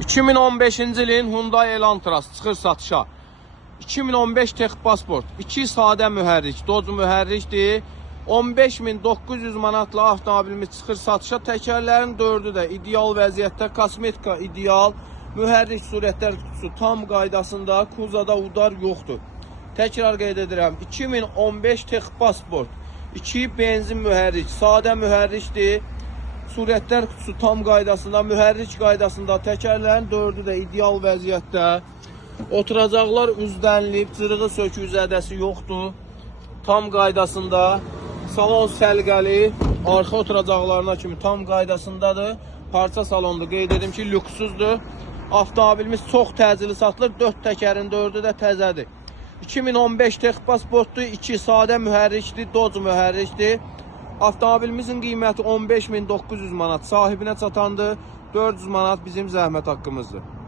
2015-ci ilin Hyundai Elantras çıxır satışa. 2015 Texpasport 2 sadə mühərrik, Dodge mühərrikdir. 15.900 manatla avtomobilimiz çıxır satışa. Təkərlərin 4'ü də ideal vəziyyətdə, kosmetika ideal, mühərrik sürətlər kutusu tam qaydasında, kuzada udar yoxdur. Təkrar qeyd edirəm, 2015 Texpasport 2 benzin mühərrik, sadə mühərrikdir. Sürətlər kutusu tam qaydasında, mühərrik qaydasında, təkərlərin 4'ü də ideal vəziyyətdə. Oturacaqlar üzdənlib, cırığı sökük zədəsi yoxdur. Tam qaydasında. Salon səlqəli, arxa oturacaqlarına kimi tam qaydasındadır. Parça salondur, qeyd edim ki, lüksüzdür. Avtomobilimiz çox təcili satılır, 4 təkərin 4'ü də təzədir. 2015 Texpasportdur, 2 sadə mühərrikdir, Dodge mühərrikdir. Avtomobilimizin qiyməti 15.900 manat, sahibinə çatandır. 400 manat bizim zəhmət haqqımızdır.